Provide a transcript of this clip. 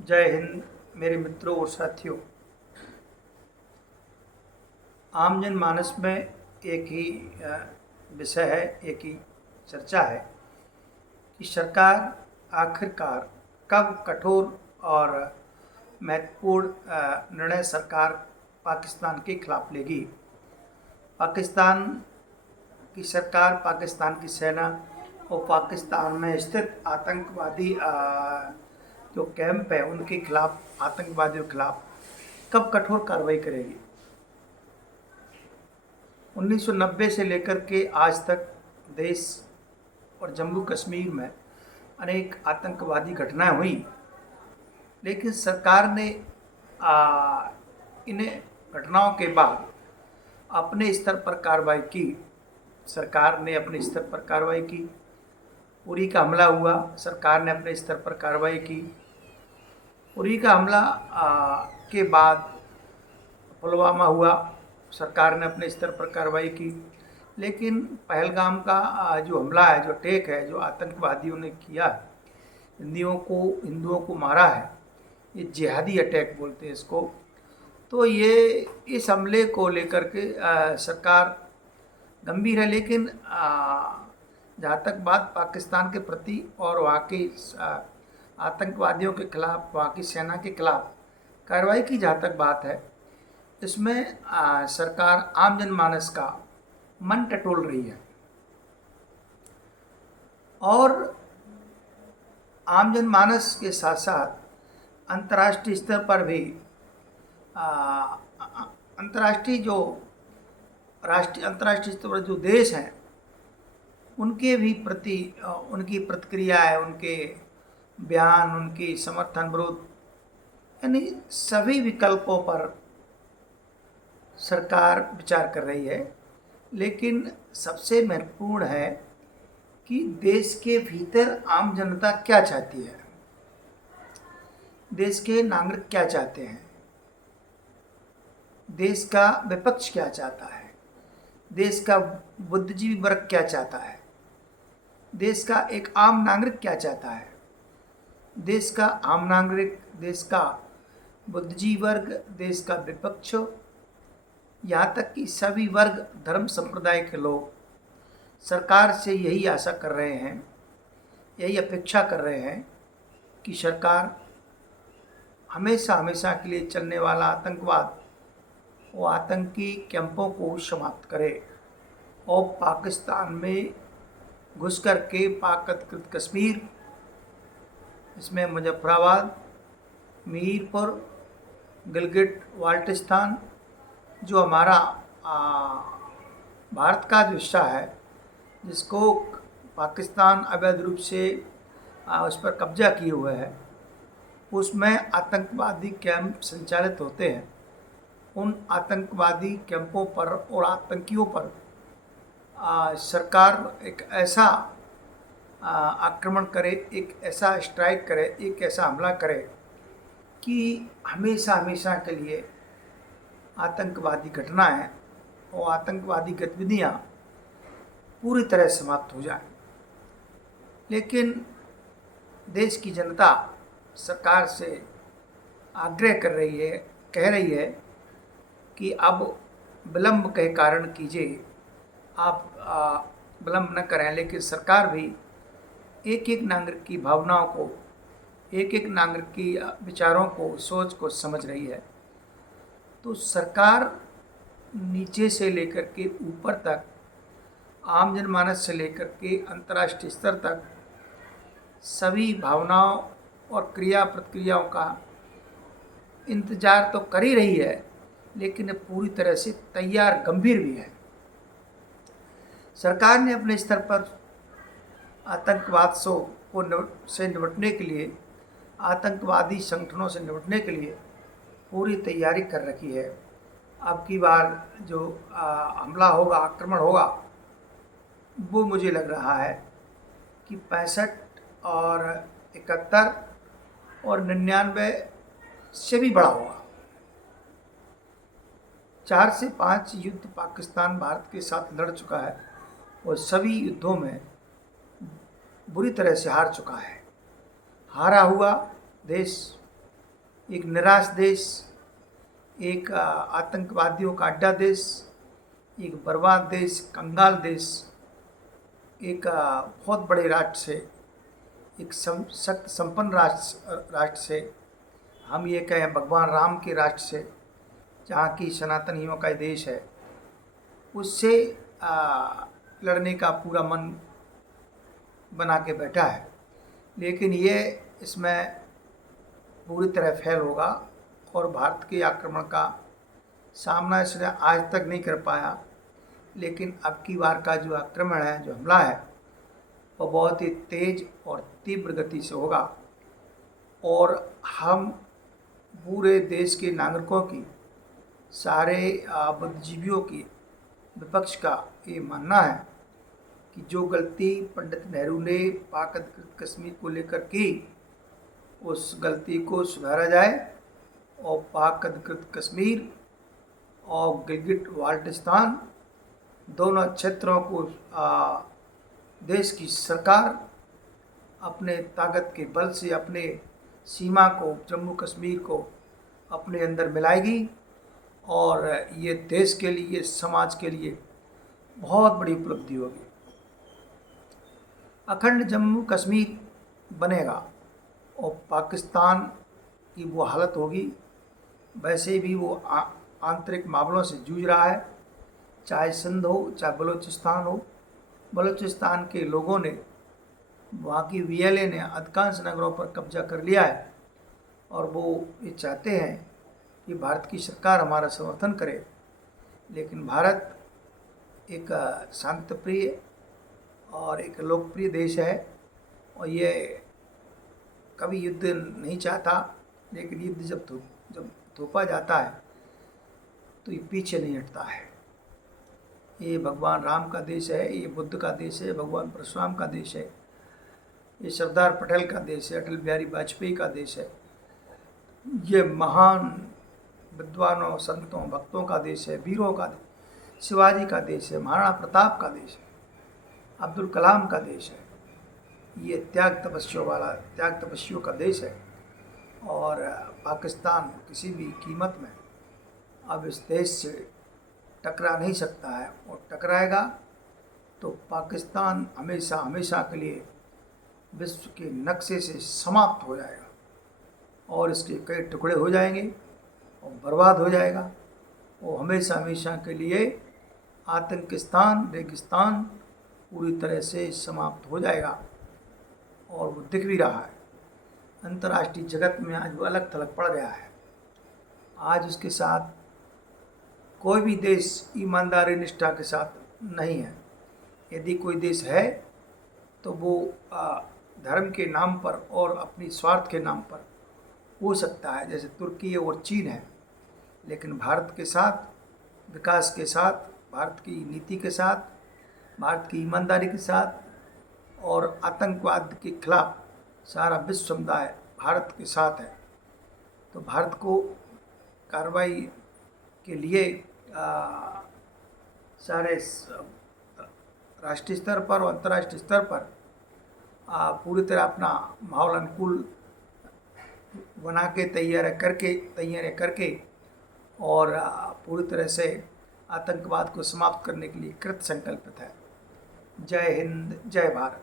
जय हिंद मेरे मित्रों और साथियों। आम जनमानस में एक ही विषय है, एक ही चर्चा है कि सरकार आखिरकार कब कठोर और महत्वपूर्ण निर्णय सरकार पाकिस्तान के खिलाफ लेगी। पाकिस्तान की सरकार, पाकिस्तान की सेना और पाकिस्तान में स्थित आतंकवादी जो कैंप है उनके खिलाफ, आतंकवादियों के खिलाफ कब कठोर कार्रवाई करेगी। 1990 से लेकर के आज तक देश और जम्मू कश्मीर में अनेक आतंकवादी घटनाएं हुई, लेकिन सरकार ने इन्हें घटनाओं के बाद अपने स्तर पर कार्रवाई की। सरकार ने अपने स्तर पर कार्रवाई की। उरी का हमला हुआ, सरकार ने अपने स्तर पर कार्रवाई की। उरी का हमला के बाद पुलवामा हुआ, सरकार ने अपने स्तर पर कार्रवाई की। लेकिन पहलगाम का जो हमला है, जो अटैक है, जो आतंकवादियों ने किया, हिंदुओं को मारा है, ये जिहादी अटैक बोलते हैं इसको। तो ये इस हमले को लेकर के सरकार गंभीर है। लेकिन जहाँ तक बात पाकिस्तान के प्रति और वहाँ के आतंकवादियों के खिलाफ, वहाँ की सेना के खिलाफ कार्रवाई की जहाँ तक बात है, इसमें सरकार आम जनमानस का मन टटोल रही है। और आम जनमानस के साथ साथ अंतर्राष्ट्रीय स्तर पर भी अंतर्राष्ट्रीय स्तर पर जो देश हैं उनके भी प्रति उनकी प्रतिक्रिया है, उनके बयान, उनकी समर्थन विरोध, यानी सभी विकल्पों पर सरकार विचार कर रही है। लेकिन सबसे महत्वपूर्ण है कि देश के भीतर आम जनता क्या चाहती है, देश के नागरिक क्या चाहते हैं, देश का विपक्ष क्या चाहता है, देश का बुद्धिजीवी वर्ग क्या चाहता है, देश का एक आम नागरिक क्या चाहता है। देश का आम नागरिक, देश का बुद्धिजीवी वर्ग, देश का विपक्ष, यहाँ तक कि सभी वर्ग, धर्म संप्रदाय के लोग सरकार से यही आशा कर रहे हैं, यही अपेक्षा कर रहे हैं कि सरकार हमेशा हमेशा के लिए चलने वाला आतंकवाद, वो आतंकी कैंपों को समाप्त करे और पाकिस्तान में घुस कर के पाक अधिकृत कश्मीर, इसमें मुजफ्फराबाद, मीरपुर, गिलगिट बाल्टिस्तान, जो हमारा भारत का जो हिस्सा है, जिसको पाकिस्तान अवैध रूप से उस पर कब्जा किए हुए है, उसमें आतंकवादी कैंप संचालित होते हैं। उन आतंकवादी कैंपों पर और आतंकियों पर सरकार एक ऐसा आक्रमण करे, एक ऐसा स्ट्राइक करे, एक ऐसा हमला करे कि हमेशा हमेशा के लिए आतंकवादी घटनाएं और आतंकवादी गतिविधियां पूरी तरह समाप्त हो जाए। लेकिन देश की जनता सरकार से आग्रह कर रही है, कह रही है कि अब विलंब के कारण कीजिए, आप विलंब न करें। लेकिन सरकार भी एक एक नागरिक की भावनाओं को, एक एक नागरिक की विचारों को, सोच को समझ रही है। तो सरकार नीचे से लेकर के ऊपर तक, आम जनमानस से लेकर के अंतर्राष्ट्रीय स्तर तक सभी भावनाओं और क्रिया प्रतिक्रियाओं का इंतजार तो कर ही रही है, लेकिन पूरी तरह से तैयार, गंभीर भी है। सरकार ने अपने स्तर पर आतंकवाद से निपटने के लिए, आतंकवादी संगठनों से निपटने के लिए पूरी तैयारी कर रखी है। अब की बार जो हमला होगा, आक्रमण होगा, वो मुझे लग रहा है कि 65 और 71 और 99 से भी बड़ा होगा। 4 से 5 युद्ध पाकिस्तान भारत के साथ लड़ चुका है और सभी युद्धों में बुरी तरह से हार चुका है। हारा हुआ देश एक निराश देश, एक आतंकवादियों का अड्डा देश, एक बर्बाद देश, कंगाल देश, एक बहुत बड़े राष्ट्र से, एक शक्त संपन्न राष्ट्र से, हम ये कहें भगवान राम के राष्ट्र से, जहाँ की सनातनियों का देश है, उससे लड़ने का पूरा मन बना के बैठा है। लेकिन ये इसमें पूरी तरह फेल होगा और भारत के आक्रमण का सामना इसने आज तक नहीं कर पाया। लेकिन अब की बार का जो आक्रमण है, जो हमला है, वो बहुत ही तेज और तीव्र गति से होगा और हम पूरे देश के नागरिकों की, सारे बुद्धिजीवियों की, विपक्ष का ये मानना है कि जो गलती पंडित नेहरू ने पाक अधिकृत कश्मीर को लेकर की, उस गलती को सुधारा जाए और पाक अधिकृत कश्मीर और गिलगिट बाल्टिस्तान दोनों क्षेत्रों को देश की सरकार अपने ताकत के बल से अपने सीमा को, जम्मू कश्मीर को अपने अंदर मिलाएगी और ये देश के लिए, समाज के लिए बहुत बड़ी उपलब्धि होगी। अखंड जम्मू कश्मीर बनेगा और पाकिस्तान की वो हालत होगी, वैसे भी वो आंतरिक मामलों से जूझ रहा है, चाहे सिंध हो, चाहे बलूचिस्तान हो। बलूचिस्तान के लोगों ने, वहाँ की VLA ने अधिकांश नगरों पर कब्जा कर लिया है और वो ये चाहते हैं कि भारत की सरकार हमारा समर्थन करे। लेकिन भारत एक शांतिप्रिय और एक लोकप्रिय देश है और ये कभी युद्ध नहीं चाहता, लेकिन युद्ध जब थोपा जाता है तो ये पीछे नहीं हटता है। ये भगवान राम का देश है, ये बुद्ध का देश है, भगवान परशुराम का देश है, ये सरदार पटेल का देश है, अटल बिहारी वाजपेयी का देश है, ये महान विद्वानों, संतों, भक्तों का देश है, वीरों का देश, शिवाजी का देश है, महाराणा प्रताप का देश है, अब्दुल कलाम का देश है। ये त्याग तपस्वियों का देश है और पाकिस्तान किसी भी कीमत में अब इस देश से टकरा नहीं सकता है और टकराएगा तो पाकिस्तान हमेशा हमेशा के लिए विश्व के नक्शे से समाप्त हो जाएगा और इसके कई टुकड़े हो जाएंगे और बर्बाद हो जाएगा। वो हमेशा हमेशा के लिए आतंकिस्तान, रेगिस्तान पूरी तरह से समाप्त हो जाएगा और वो दिख भी रहा है। अंतर्राष्ट्रीय जगत में आज वो अलग थलग पड़ गया है। आज उसके साथ कोई भी देश ईमानदारी निष्ठा के साथ नहीं है। यदि कोई देश है तो वो धर्म के नाम पर और अपनी स्वार्थ के नाम पर हो सकता है, जैसे तुर्की और चीन है। लेकिन भारत के साथ, विकास के साथ, भारत की नीति के साथ, भारत की ईमानदारी के साथ और आतंकवाद के खिलाफ सारा विश्व समुदाय भारत के साथ है। तो भारत को कार्रवाई के लिए सारे राष्ट्रीय स्तर पर और अंतर्राष्ट्रीय स्तर पर पूरी तरह अपना माहौल अनुकूल बना के तैयारी करके और पूरी तरह से आतंकवाद को समाप्त करने के लिए कृत संकल्पित है। जय हिंद, जय भारत।